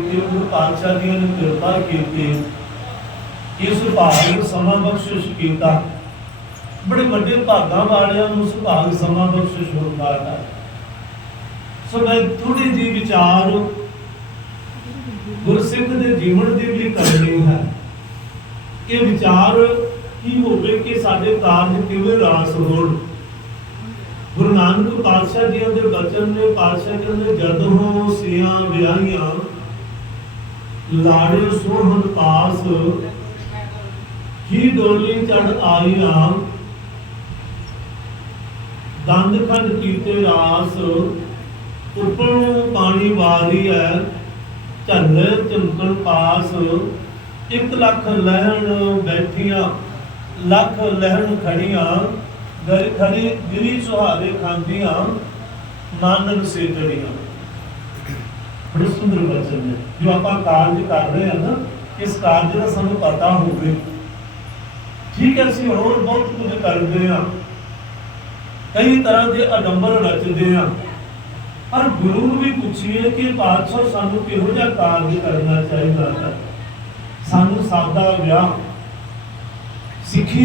ਗੁਰੂ ਪਾਤਸ਼ਾਹ ਜੀ ਨੇ ਕਿਰਪਾ ਕੀਤੀ। ਇਸ ਭਾਗ ਸਮਾਂ ਬਖਸ਼ਿਸ਼ ਕੀਤਾ। ਬੜੇ ਵੱਡੇ ਭਾਗਾਂ ਵਾਲਿਆਂ ਨੂੰ ਸੁਭਾਗ ਸਮਾਂ ਬਖਸ਼ਿਸ਼ ਹੁੰਦਾ ਹੈ। ਸੋ ਮੈਂ ਥੋੜੀ ਜੀ ਵਿਚਾਰ ਗੁਰਸਿੱਖ ਦੇ ਜੀਵਨ ਦੇ ਲਈ ਕਰਨੀ ਹੈ। ਇਹ ਵਿਚਾਰ ਕੀ ਹੋਵੇ ਕਿ ਸਾਡੇ ਕਾਰਜ ਕਿਵੇਂ ਰਾਸ ਹੋਣ? ਗੁਰੂ ਨਾਨਕ ਪਾਤਸ਼ਾਹ ਜੀ ਦੇ ਬਚਨ ਨੇ, ਪਾਤਸ਼ਾਹ ਕਹਿੰਦੇ ਜਦੋਂ ਸਿਆਂ, ਵਿਆਹੀਆਂ ਲਾੜੇ ਸੋਹਣ ਪਾਸ ਹੀ ਡੋਲੀ ਚੜ ਆਈ ਦੰਦ ਖੰਡ ਕੀਤੇ ਰਾਸ, ਉੱਪਰ ਪਾਣੀ ਵਾਰੀ ਹੈ ਝੱਲੇ ਚਮਕਣ ਪਾਸ। ਇੱਕ ਲੱਖ ਲਹਿਣ ਬੈਠੀਆਂ, ਲੱਖ ਲਹਿਣ ਖੜੀਆਂ, ਗਰੀ ਖੜੀ ਗਿਰੀ ਸੁਹਾਰੇ ਖਾਂਦੀਆਂ, ਨਾਨਕ ਸੇਤੜੀਆਂ ਬੜੇ ਸੁੰਦਰ ਬਚਨ ਨੇ ਜੋ ਆਪਾਂ ਕਾਰਜ ਕਰ ਰਹੇ ਹਾਂ ਨਾ, ਇਸ ਕਾਰਜ ਦਾ ਸਾਨੂੰ ਪਤਾ ਹੋਵੇ। ਠੀਕ ਹੈ, ਅਸੀਂ ਹੋਰ ਬਹੁਤ ਕੁਝ ਕਰਦੇ ਹਾਂ। ਕਈ ਤਰ੍ਹਾਂ ਦੇ ਅਡੰਬਰ ਰਚਦੇ ਹਾਂ। ਪਰ ਗੁਰੂ ਨੂੰ ਵੀ ਪੁੱਛੀਏ ਕਿ ਪਾਤਸ਼ਾਹ ਸਾਨੂੰ ਕਿਹੋ ਜਿਹਾ ਕਾਰਜ ਕਰਨਾ ਚਾਹੀਦਾ ਹੈ। ਸਾਨੂੰ ਸਾਦਾ ਵਿਆਹ, ਸਿੱਖੀ